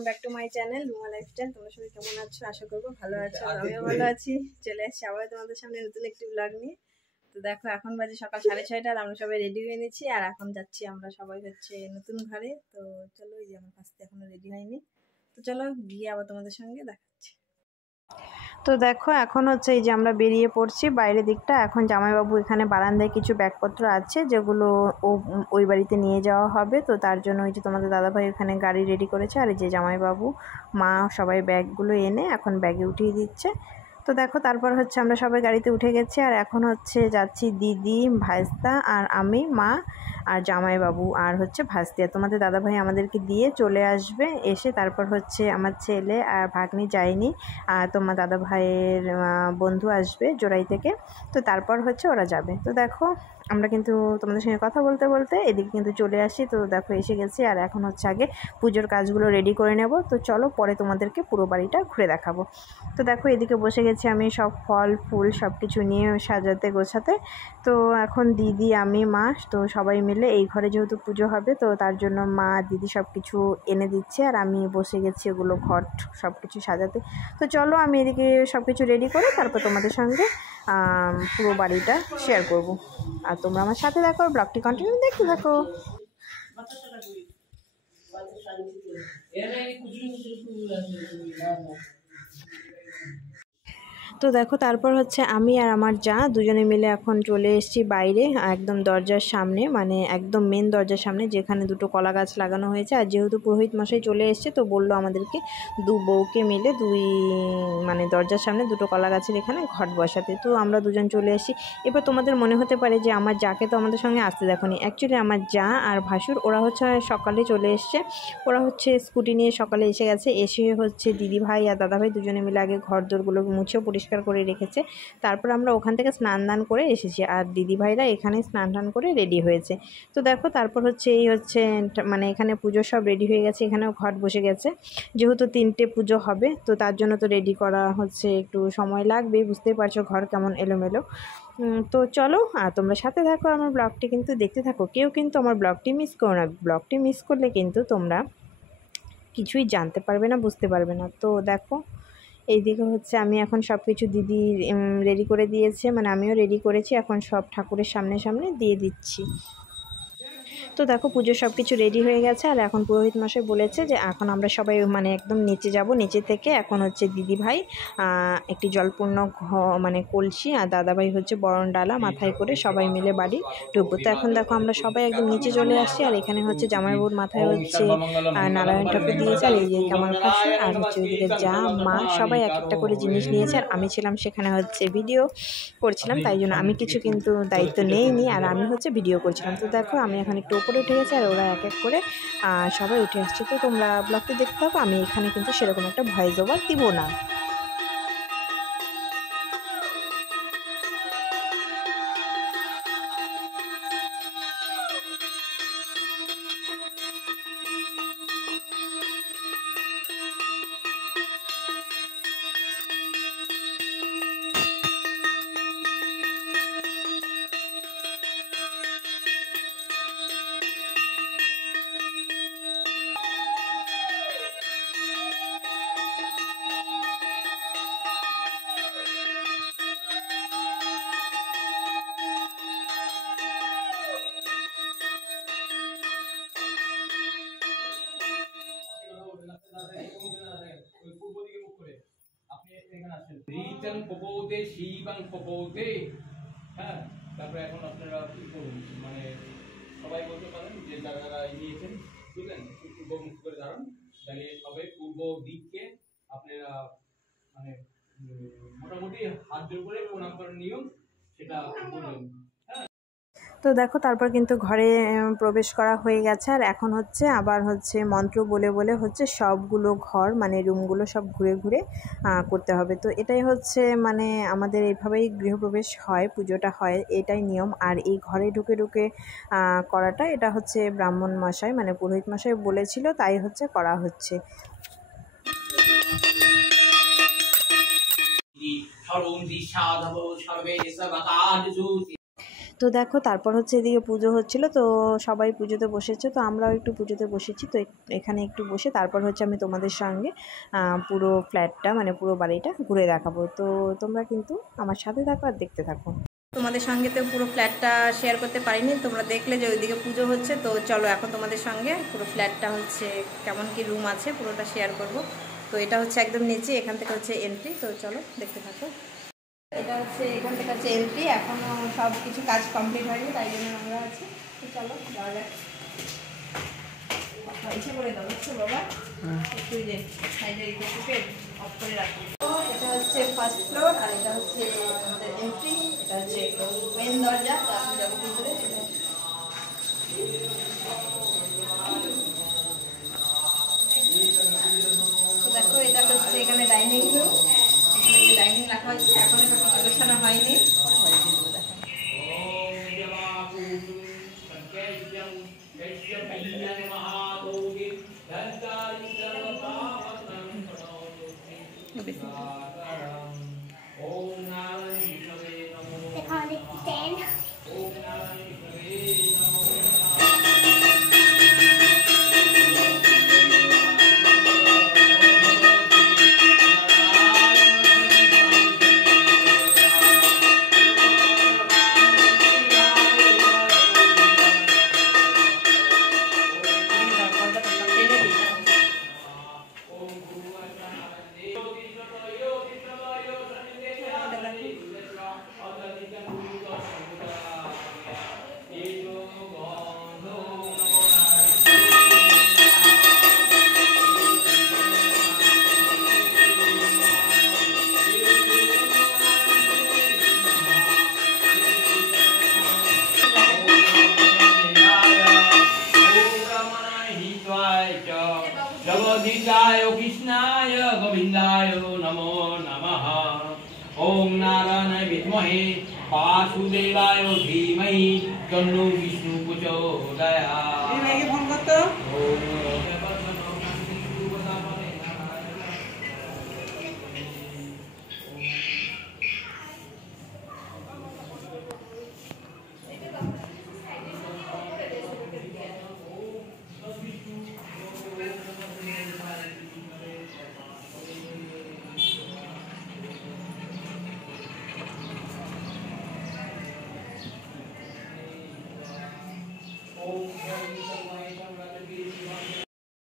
Welcome back to my channel Ruma lifestyle. তোমরা সবাই কেমন আছো? আশা করবো ভালো আছো, আমিও ভালো আছি। চলে আসছি আবার তোমাদের সামনে নতুন একটি ব্লগ নিয়ে। তো দেখো এখন বাজে সকাল 6:30 আর আমরা সবাই রেডি হয়ে নিয়েছি আর এখন যাচ্ছি আমরা সবাই হচ্ছে নতুন ঘরে। তো চলো, এই যে আমার কাছ থেকে এখনো রেডি হয়নি, তো চলো গিয়ে আবার তোমাদের সঙ্গে দেখাচ্ছি। তো দেখো এখন হচ্ছে এই যে আমরা বেরিয়ে পড়ছি বাইরের দিকটা। এখন জামাইবাবু এখানে বারান্দায় কিছু ব্যাগপত্র আছে যেগুলো ওই বাড়িতে নিয়ে যাওয়া হবে। তো তার জন্য ওই যে তোমাদের দাদাভাই এখানে গাড়ি রেডি করেছে আর এই যে জামাইবাবু মা সবাই ব্যাগগুলো এনে এখন ব্যাগে উঠিয়ে দিচ্ছে। তো দেখো তারপর হচ্ছে আমরা সবাই গাড়িতে উঠে গেছি আর এখন হচ্ছে যাচ্ছি দিদি, ভাইস্তা আর আমি, মা আর জামাইবাবু আর হচ্ছে ভাস্তিয়া। তোমাদের দাদাভাই আমাদেরকে দিয়ে চলে আসবে, এসে তারপর হচ্ছে আমার ছেলে আর ভাগ্নি যায়নি আর তোমার দাদাভাইয়ের বন্ধু আসবে জোড়াই থেকে। তো তারপর হচ্ছে ওরা যাবে। তো দেখো আমরা কিন্তু তোমাদের সঙ্গে কথা বলতে বলতে এদিকে কিন্তু চলে আসি। তো দেখো এসে গেছি আর এখন হচ্ছে আগে পুজোর কাজগুলো রেডি করে নেব। তো চলো পরে তোমাদেরকে পুরো বাড়িটা ঘুরে দেখাবো। তো দেখো এদিকে বসে গেছি আমি সব ফল ফুল সব কিছু নিয়ে সাজাতে গোছাতে। তো এখন দিদি, আমি, মা তো সবাই মিলে এই ঘরে যেহেতু পুজো হবে তো তার জন্য মা দিদি সব কিছু এনে দিচ্ছে আর আমি বসে গেছি ওগুলো ঘর সব কিছু সাজাতে। তো চলো আমি এদিকে সব কিছু রেডি করে তারপর তোমাদের সঙ্গে পুরো বাড়িটা শেয়ার করব। আর তোমরা আমার সাথে দেখো, ব্লগটি কন্টিনিউ দেখতে থাকো। তো দেখো তারপর হচ্ছে আমি আর আমার যা দুজনে মিলে এখন চলে এসেছি বাইরে একদম দরজার সামনে, মানে একদম মেন দরজার সামনে যেখানে দুটো কলা গাছ লাগানো হয়েছে। আর যেহেতু পুরোহিত মশাই চলে এসছে তো বললো আমাদেরকে দু বউকে মিলে মানে দরজার সামনে দুটো কলা গাছের এখানে ঘট বসাতে। তো আমরা দুজন চলে এসেছি। এবার তোমাদের মনে হতে পারে যে আমার যাকে তো আমাদের সঙ্গে আসতে দেখোনি। অ্যাকচুয়ালি আমার যা আর ভাসুর ওরা হচ্ছে সকালে চলে এসছে, ওরা হচ্ছে স্কুটি নিয়ে সকালে এসে গেছে। এসে হচ্ছে দিদিভাই আর দাদাভাই দুজনে মিলে আগে ঘর দোরগুলো মুছে পরিষ্কার করে রেখেছে। তারপর আমরা ওখান থেকে স্নান দান করে এসেছি আর দিদিভাইরা এখানে স্নান টান করে রেডি হয়েছে। তো দেখো তারপর হচ্ছে এই হচ্ছে মানে এখানে পুজো সব রেডি হয়ে গেছে, এখানেও ঘট বসে গেছে। যেহেতু 3টে পুজো হবে তো তার জন্য তো রেডি করা হচ্ছে, একটু সময় লাগবে, বুঝতেই পারছো ঘর কেমন এলোমেলো। তো চলো আর তোমরা সাথে থাকো, আমার ব্লগটি কিন্তু দেখতে থাকো। কেউ কিন্তু আমার ব্লগটি মিস করো না, ব্লগটি মিস করলে কিন্তু তোমরা কিছুই জানতে পারবে না, বুঝতে পারবে না। তো দেখো এইদিকে হচ্ছে আমি এখন সব কিছু দিদি রেডি করে দিয়েছে, মানে আমিও রেডি করেছি, এখন সব ঠাকুরের সামনে সামনে দিয়ে দিচ্ছি। তো দেখো পুজো সব কিছু রেডি হয়ে গেছে আর এখন পুরোহিত মশাই বলেছে যে এখন আমরা সবাই মানে একদম নিচে যাব। নিচে থেকে এখন হচ্ছে দিদিভাই একটি জলপূর্ণ মানে কলসি আর দাদাভাই হচ্ছে বরণ ডালা মাথায় করে সবাই মিলে বাড়ি ঢুকবো। তো এখন দেখো আমরা সবাই একদম নিচে চলে আসছি আর এখানে হচ্ছে জামাইবাবুর মাথায় হচ্ছে নারায়ণ ঠাকুর দিয়েছে আর এই যে আমার পাশে আর হচ্ছে ওইদিকে যা মা সবাই এক একটা করে জিনিস নিয়েছে আর আমি ছিলাম সেখানে হচ্ছে ভিডিও করছিলাম, তাই জন্য আমি কিছু কিন্তু দায়িত্ব নেইনি আর আমি হচ্ছে ভিডিও করছিলাম। তো দেখো আমি এখন একটু উপরে উঠে গেছি আর ওরা এক এক করে সবাই উঠে আসছে। তো তোমরা ব্লগটি দেখতে থাকো, আমি এখানে কিন্তু সেরকম একটা ভয়েস ওভার দিব না। হ্যাঁ, তারপরে এখন আপনারা কি করুন, মানে সবাই বলতে পারেন যে যারা যারা নিয়েছেন, বুঝলেন, পূর্ব মুখ করে দাঁড়ান, দাঁড়িয়ে সবাই পূর্ব দিককে আপনারা মানে মোটামুটি হাত জোর করে প্রণাম করার নিয়ম সেটা বলবেন। তো দেখো তারপর কিন্তু ঘরে প্রবেশ করা হয়ে গেছে আর এখন হচ্ছে আবার হচ্ছে মন্ত্র বলে বলে হচ্ছে সবগুলো ঘর মানে রুমগুলো সব ঘুরে ঘুরে করতে হবে। তো এটাই হচ্ছে মানে আমাদের এইভাবেই গৃহপ্রবেশ হয়, পুজোটা হয়, এটাই নিয়ম। আর এই ঘরে ঢুকে ঢুকে করাটা এটা হচ্ছে ব্রাহ্মণ মশাই মানে পুরোহিত মশাই বলেছিল, তাই হচ্ছে করা হচ্ছে। তো দেখো তারপর হচ্ছে এদিকে পুজো হচ্ছিলো, তো সবাই পুজোতে বসেছে, তো আমরাও একটু পুজোতে বসেছি। তো এখানে একটু বসে তারপর হচ্ছে আমি তোমাদের সঙ্গে পুরো ফ্ল্যাটটা মানে পুরো বাড়িটা ঘুরে দেখাবো। তো তোমরা কিন্তু আমার সাথে থাকো আর দেখতে থাকো। তোমাদের সঙ্গে তো পুরো ফ্ল্যাটটা শেয়ার করতে পারিনি, তোমরা দেখলে যে ওইদিকে পুজো হচ্ছে। তো চলো এখন তোমাদের সঙ্গে পুরো ফ্ল্যাটটা হচ্ছে কেমন কি রুম আছে পুরোটা শেয়ার করব। তো এটা হচ্ছে একদম নিচে, এখান থেকে হচ্ছে এন্ট্রি। তো চলো দেখতে থাকো। এটা হচ্ছে এখান থেকে হচ্ছে এন্ট্রি, এখনও সব কিছু কাজ কমপ্লিট হয়নি, তাই জন্য আমরা আছি। তো চলো যাওয়া যাক। ইচ্ছে করে দাও বুঝছো বাবা, একটু যে সাইডে রেখে অফ করে রাখো। এটা হচ্ছে ফার্স্ট ফ্লোর আর এটা হচ্ছে আমাদের এন্ট্রি, এটা হচ্ছে মেন দরজা। তো আমি যাবো ভিতরে। তো দেখো এটা হচ্ছে এখানে ডাইনিং রুম, এখানে যে ডাইনিং রাখা হয়েছে, এখন এটা গোছানো হয়নি। जगदीशाय कृष्णाय गोविंदाय नमो नमः। ओम नारायणाय विद्महे वासुदेवाय धीमहि तन्नो विष्णु प्रचोदयात्।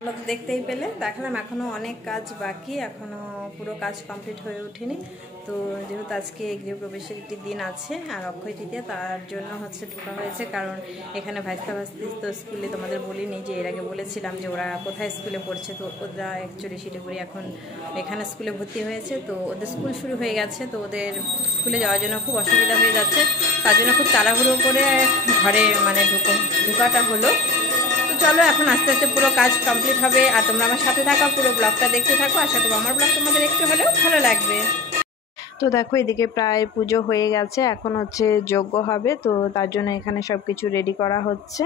তোমরা তো দেখতেই পেলে, দেখালাম এখনও অনেক কাজ বাকি, এখনও পুরো কাজ কমপ্লিট হয়ে ওঠেনি। তো যেহেতু আজকে গৃহপ্রবেশের একটি দিন আছে আর অক্ষয় তৃতীয়া, তার জন্য হচ্ছে ঢোকা হয়েছে। কারণ এখানে ভাইস্তা ভাস্তি তো স্কুলে তোমাদের বলিনি, যে এর আগে বলেছিলাম যে ওরা কোথায় স্কুলে পড়ছে। তো ওরা অ্যাকচুয়ালি শিলিগুড়ি এখন এখানে স্কুলে ভর্তি হয়েছে, তো ওদের স্কুল শুরু হয়ে গেছে। তো ওদের স্কুলে যাওয়ার জন্য খুব অসুবিধা হয়ে যাচ্ছে, তার জন্য খুব তাড়াহুড়ো করে ঘরে মানে ঢোকাটা হলো। চলো এখন আস্তে আস্তে পুরো কাজ কমপ্লিট হবে, আর তোমরা আমার সাথে থাকো, পুরো ব্লগটা দেখতে থাকো। আশা করবো আমার ব্লগ তোমাদের একটু হলেও ভালো লাগবে। তো দেখো এদিকে প্রায় পুজো হয়ে গেছে, এখন হচ্ছে যজ্ঞ হবে। তো তার জন্য এখানে সব কিছু রেডি করা হচ্ছে।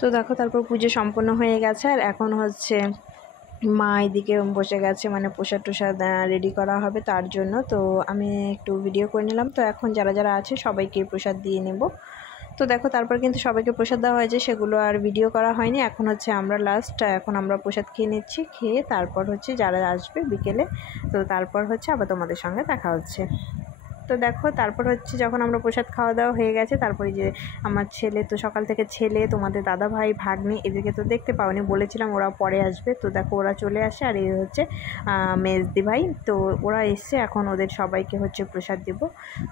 তো দেখো তারপর পুজো সম্পন্ন হয়ে গেছে, আর এখন হচ্ছে মা এদিকে বসে গেছে, মানে প্রসাদ টসাদ রেডি করা হবে তার জন্য। তো আমি একটু ভিডিও করে নিলাম। তো এখন যারা যারা আছে সবাইকে প্রসাদ দিয়ে নেব। তো দেখো তারপর কিন্তু সবাইকে প্রসাদ দেওয়া হয়েছে, সেগুলো আর ভিডিও করা হয়নি। এখন হচ্ছে আমরা লাস্ট, এখন আমরা প্রসাদ খেয়ে নিচ্ছি, খেয়ে তারপর হচ্ছে যারা আসবে বিকেলে, তো তারপর হচ্ছে আবার তোমাদের সঙ্গে দেখা হচ্ছে। তো দেখো তারপর হচ্ছে যখন আমরা প্রসাদ খাওয়া দাওয়া হয়ে গেছে, তারপরে যে আমার ছেলে, তো সকাল থেকে ছেলে, তোমাদের দাদা ভাই, ভাগ্নি, এদেরকে তো দেখতে পাওনি, বলেছিলাম ওরা পরে আসবে। তো দেখো ওরা চলে আসে, আর এই হচ্ছে মেজদি ভাই। তো ওরা এসছে, এখন ওদের সবাইকে হচ্ছে প্রসাদ দেব।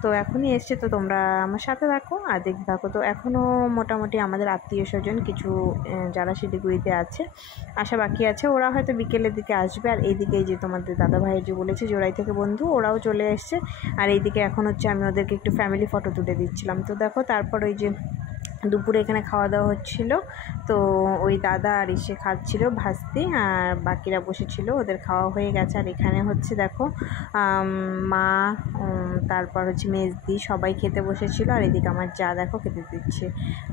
তো এখনই এসছে, তো তোমরা আমার সাথে থাকো আর দেখতে থাকো। তো এখনও মোটামুটি আমাদের আত্মীয় স্বজন কিছু যারা শিলিগুড়িতে আছে আসা বাকি আছে, ওরা হয়তো বিকেলের দিকে আসবে। আর এইদিকে যে তোমাদের দাদা ভাইয়ের যে বলেছে জোড়াই থেকে বন্ধু, ওরাও চলে এসছে। আর এইদিকে এখন হচ্ছে আমি ওদেরকে একটু ফ্যামিলি ফটো তুলে দিচ্ছিলাম। তো দেখো তারপর ওই যে দুপুরে এখানে খাওয়া দাওয়া হচ্ছিলো। তো ওই দাদা আর এসে খাচ্ছিল ভাস্তি, আর বাকিরা বসেছিল, ওদের খাওয়া হয়ে গেছে। আর এখানে হচ্ছে দেখো মা, তারপর হচ্ছে মেজদি সবাই খেতে বসেছিল। আর এদিকে আমার যা দেখো খেতে দিচ্ছে।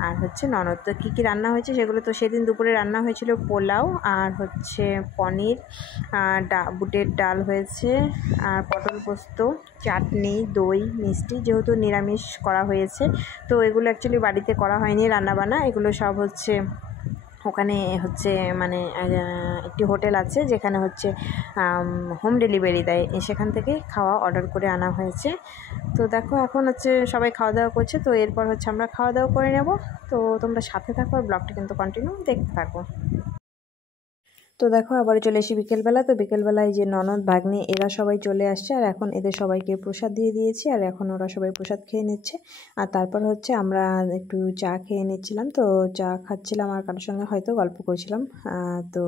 আর হচ্ছে ননদ। তো কী কী রান্না হয়েছে সেগুলো তো সেদিন দুপুরে রান্না হয়েছিল পোলাও, আর হচ্ছে পনির, বুটের ডাল হয়েছে, আর পটল পোস্ত, চাটনি, দই, মিষ্টি। যেহেতু নিরামিষ করা হয়েছে তো এগুলো অ্যাকচুয়ালি বাড়িতে করা হয়নি রান্নাবান্না, এগুলো সব হচ্ছে ওখানে হচ্ছে মানে একটি হোটেল আছে যেখানে হচ্ছে হোম ডেলিভারি দেয়, সেখান থেকে খাওয়া অর্ডার করে আনা হয়েছে। তো দেখো এখন হচ্ছে সবাই খাওয়া দাওয়া করছে, তো এরপর হচ্ছে আমরা খাওয়া দাওয়া করে নেব। তো তোমরা সাথে থাকো আর ব্লগটা কিন্তু কন্টিনিউ দেখতে থাকো। তো দেখো আবার চলে এসে বিকেলবেলা। তো বিকেলবেলায় যে ননদ ভাগ্নি এরা সবাই চলে আসছে, আর এখন এদের সবাইকে প্রসাদ দিয়ে দিয়েছি, আর এখন ওরা সবাই প্রসাদ খেয়ে নিচ্ছে। আর তারপর হচ্ছে আমরা একটু চা খেয়ে নিচ্ছিলাম। তো চা খাচ্ছিলাম আর কারোর সঙ্গে হয়তো গল্প করছিলাম। তো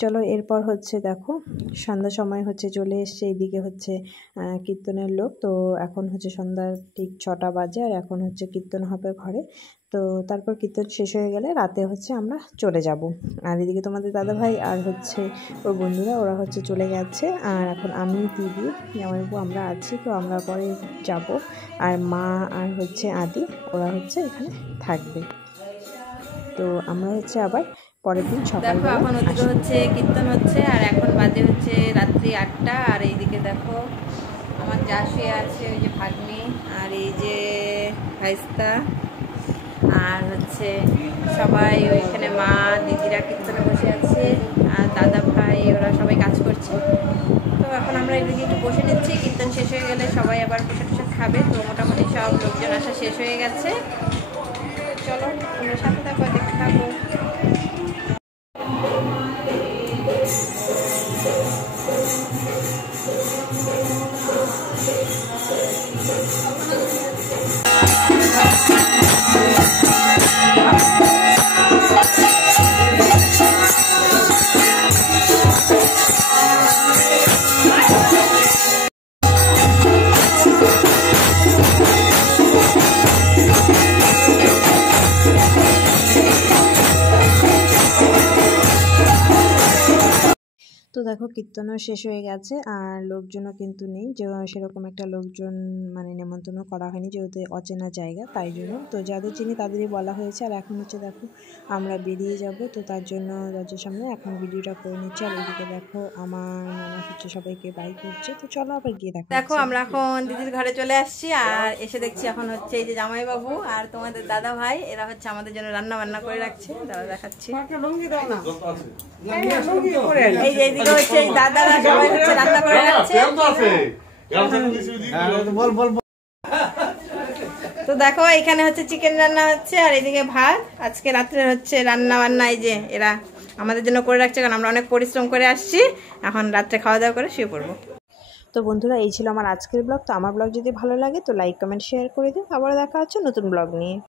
চলো এরপর হচ্ছে দেখো সন্ধ্যার সময় হচ্ছে চলে এসছে, এইদিকে হচ্ছে কীর্তনের লোক। তো এখন হচ্ছে সন্ধ্যার ঠিক 6টা বাজে, আর এখন হচ্ছে কীর্তন হবে ঘরে। তো তারপর কীর্তন শেষ হয়ে গেলে রাতে হচ্ছে আমরা চলে যাব। আর এদিকে তোমাদের দাদাভাই আর হচ্ছে ওর বন্ধুরা ওরা হচ্ছে চলে গেছে, আর এখন আমি, দিদি, জামাইবাবু আমরা আছি। তো আমরা পরে যাব, আর মা আর হচ্ছে আদি ওরা হচ্ছে এখানে থাকবে। তো আমরা হচ্ছে আবার পরের দিন সকালবেলা এখন ওদিকে হচ্ছে কীর্তন হচ্ছে, আর এখন বাজে হচ্ছে রাত্রি 8টা। আর এইদিকে দেখো আমার যা শুয়ে আছে, ওই যে ভাগ্নি, আর এই যে ভাইস্তা, আর হচ্ছে সবাই ওইখানে মা দিদিরা কীর্তনে বসে আছে, আর দাদা ভাই ওরা সবাই কাজ করছে। তো এখন আমরা এদিকে একটু বসে নিচ্ছি, কীর্তন শেষ হয়ে গেলে সবাই আবার প্রসাদ টসাদ খাবে। তো মোটামুটি সব লোকজন আসা শেষ হয়ে গেছে। চলো তোমরা সাথে থাকো, দেখতে থাকো। তো দেখো কীর্তনও শেষ হয়ে গেছে, আর লোকজনও কিন্তু নেই, যে সেরকম একটা লোকজন মানে নেমন্তন্ন করা হয়নি, যেহেতু অচেনা জায়গা তাই জন্য। তো যাদের চিনি তাদেরই বলা হয়েছে। আর এখন হচ্ছে দেখো আমরা বেরিয়ে যাব, তো তার জন্য দরজার সামনে এখন ভিডিওটা করে নিচ্ছি। আর এদিকে দেখো আমার নানা হচ্ছে সবাইকে বাই করছে। তো চলো আবার গিয়ে দেখো আমরা এখন দিদির ঘরে চলে আসছি, আর এসে দেখছি এখন হচ্ছে এই যে জামাইবাবু আর তোমাদের দাদা ভাই এরা হচ্ছে আমাদের জন্য রান্না বান্না করে রাখছে। দাদা দেখাচ্ছি, এই যে এইদিকে হচ্ছে এই দাদারা সবাই হচ্ছে রান্না করে রাখছে। তো দেখো এখানে হচ্ছে চিকেন রান্না হচ্ছে, আর এদিকে ভাত। আজকে রাত্রে হচ্ছে রান্না বান্না এই যে এরা আমাদের জন্য করে রাখছে, কারণ আমরা অনেক পরিশ্রম করে আসছি। এখন রাত্রে খাওয়া দাওয়া করে শুয়ে পড়বো। তো বন্ধুরা এই ছিল আমার আজকের ব্লগ। তো আমার ব্লগ যদি ভালো লাগে তো লাইক কমেন্ট শেয়ার করে দিন। আবার দেখা হচ্ছে নতুন ব্লগ নিয়ে।